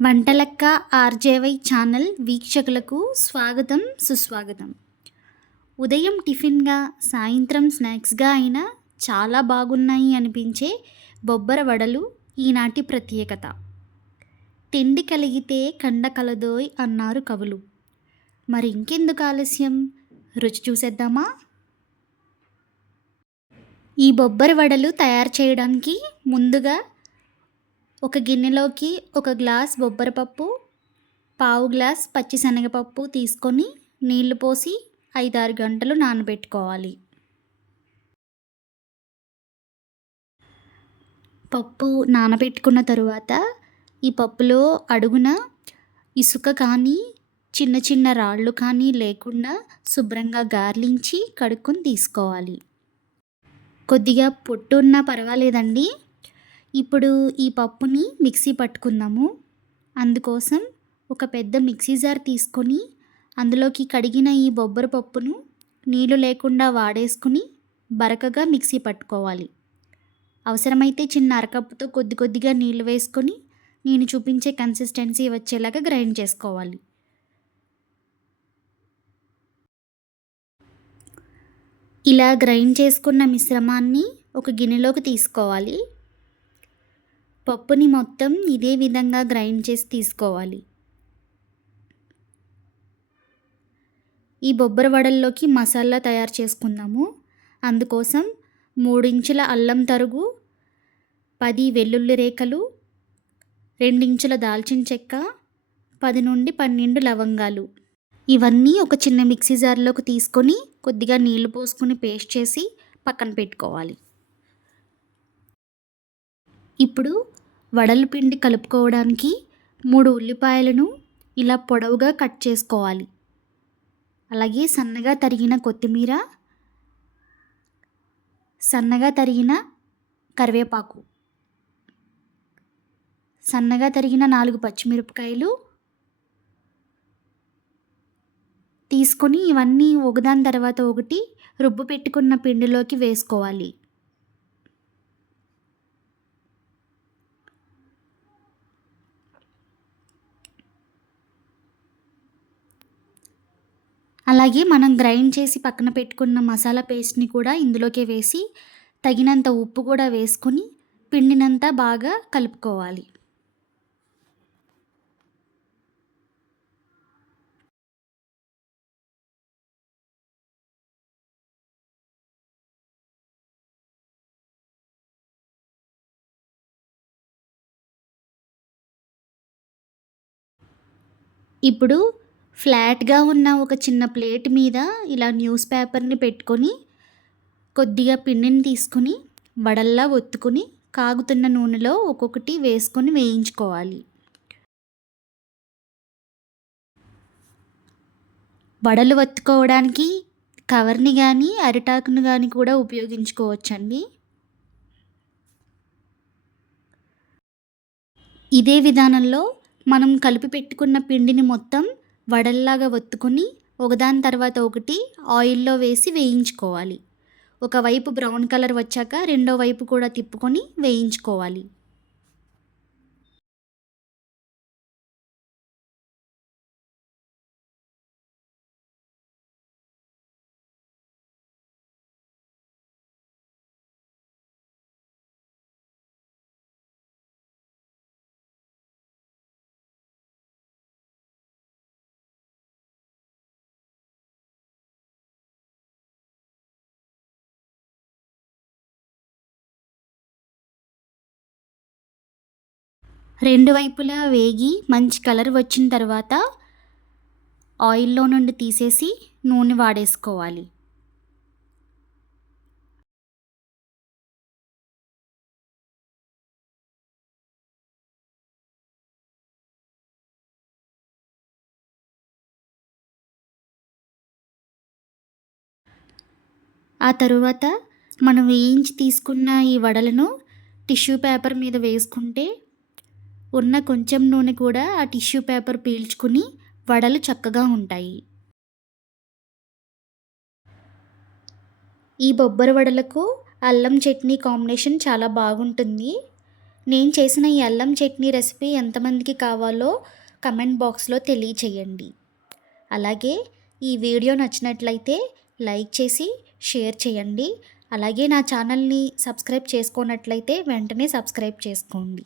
Vantalakka RJY channel వీక్షకులకు స్వాగతం సుస్వాగతం. ఉదయం టిఫిన్గా సాయంత్రం స్నాక్స్గా అయినా చాలా బాగున్నాయి అనిపించే బొబ్బర వడలు ఈనాటి ప్రత్యేకత. తిండి కలిగితే కండ కలదోయ్ అన్నారు కవులు. మరి ఇంకెందుకు ఆలస్యం, రుచి చూసేద్దామా? ఈ బొబ్బర వడలు తయారు చేయడానికి ముందుగా ఒక గిన్నెలోకి 1 గ్లాస్ బొబ్బరపప్పు, పావు గ్లాస్ పచ్చిశనగపప్పు తీసుకొని నీళ్లు పోసి 5-6 గంటలు నానబెట్టుకోవాలి. పప్పు నానబెట్టుకున్న తరువాత ఈ పప్పులో అడుగున ఇసుక కానీ చిన్న చిన్న రాళ్ళు కానీ లేకుండా శుభ్రంగా గార్లించి కడుక్కొని తీసుకోవాలి. కొద్దిగా పొట్టు ఉన్నా పర్వాలేదండి. ఇప్పుడు ఈ పప్పుని మిక్సీ పట్టుకుందాము. అందుకోసం ఒక పెద్ద మిక్సీ జార్ తీసుకొని అందులోకి కడిగిన ఈ బొబ్బర పప్పును నీళ్ళు లేకుండా వాడేసుకుని బరకగా మిక్సీ పట్టుకోవాలి. అవసరమైతే చిన్న అరకప్పుతో కొద్ది కొద్దిగా నీళ్ళు వేసుకొని నేను చూపించే కన్సిస్టెన్సీ వచ్చేలాగా గ్రైండ్ చేసుకోవాలి. ఇలా గ్రైండ్ చేసుకున్న మిశ్రమాన్ని ఒక గిన్నెలోకి తీసుకోవాలి. పప్పుని మొత్తం ఇదే విధంగా గ్రైండ్ చేసి తీసుకోవాలి. ఈ బొబ్బర వడల్లోకి మసాలా తయారు చేసుకుందాము. అందుకోసం 3 ఇంచుల అల్లం తరుగు, 10 వెల్లుల్లి రేఖలు, 2 ఇంచుల దాల్చిన చెక్క, 10 నుండి 12 లవంగాలు, ఇవన్నీ ఒక చిన్న మిక్సీ జార్లోకి తీసుకొని కొద్దిగా నీళ్లు పోసుకొని పేస్ట్ చేసి పక్కన పెట్టుకోవాలి. ఇప్పుడు వడల పిండి కలుపుకోవడానికి 3 ఉల్లిపాయలను ఇలా పొడవుగా కట్ చేసుకోవాలి. అలాగే సన్నగా తరిగిన కొత్తిమీర, సన్నగా తరిగిన కరివేపాకు, సన్నగా తరిగిన 4 పచ్చిమిరపకాయలు తీసుకొని ఇవన్నీ ఒకదాని తర్వాత ఒకటి రుబ్బు పెట్టుకున్న పిండిలోకి వేసుకోవాలి. అలాగే మనం గ్రైండ్ చేసి పక్కన పెట్టుకున్న మసాలా పేస్ట్ని కూడా ఇందులోకే వేసి తగినంత ఉప్పు కూడా వేసుకొని పిండినంతా బాగా కలుపుకోవాలి. ఇప్పుడు ఫ్లాట్గా ఉన్న ఒక చిన్న ప్లేట్ మీద ఇలా న్యూస్ పేపర్ని పెట్టుకొని కొద్దిగా పిండిని తీసుకుని వడల్లా ఒత్తుకుని కాగుతున్న నూనెలో ఒక్కొక్కటి వేసుకొని వేయించుకోవాలి. వడలు ఒత్తుకోవడానికి కవర్ని కానీ అరిటాకును కానీ కూడా ఉపయోగించుకోవచ్చండి. ఇదే విధానంలో మనం కలిపి పెట్టుకున్న పిండిని మొత్తం వడల్లాగా ఒత్తుకొని ఒకదాని తర్వాత ఒకటి ఆయిల్లో వేసి వేయించుకోవాలి. ఒకవైపు బ్రౌన్ కలర్ వచ్చాక రెండో వైపు కూడా తిప్పుకొని వేయించుకోవాలి. రెండు వైపులా వేగి మంచి కలర్ వచ్చిన తర్వాత ఆయిల్లో నుండి తీసేసి నూనె వాడేసుకోవాలి. ఆ తరువాత మనం వేయించి తీసుకున్న ఈ వడలను టిష్యూ పేపర్ మీద వేసుకుంటే ఉన్న కొంచెం నూనె కూడా ఆ టిష్యూ పేపర్ పీల్చుకుని వడలు చక్కగా ఉంటాయి. ఈ బొబ్బర వడలకు అల్లం చట్నీ కాంబినేషన్ చాలా బాగుంటుంది. నేను చేసిన ఈ అల్లం చట్నీ రెసిపీ ఎంతమందికి కావాలో కమెంట్ బాక్స్లో తెలియచేయండి. అలాగే ఈ వీడియో నచ్చినట్లయితే లైక్ చేసి షేర్ చేయండి. అలాగే నా ఛానల్ని సబ్స్క్రైబ్ చేసుకోనట్లయితే వెంటనే సబ్స్క్రైబ్ చేసుకోండి.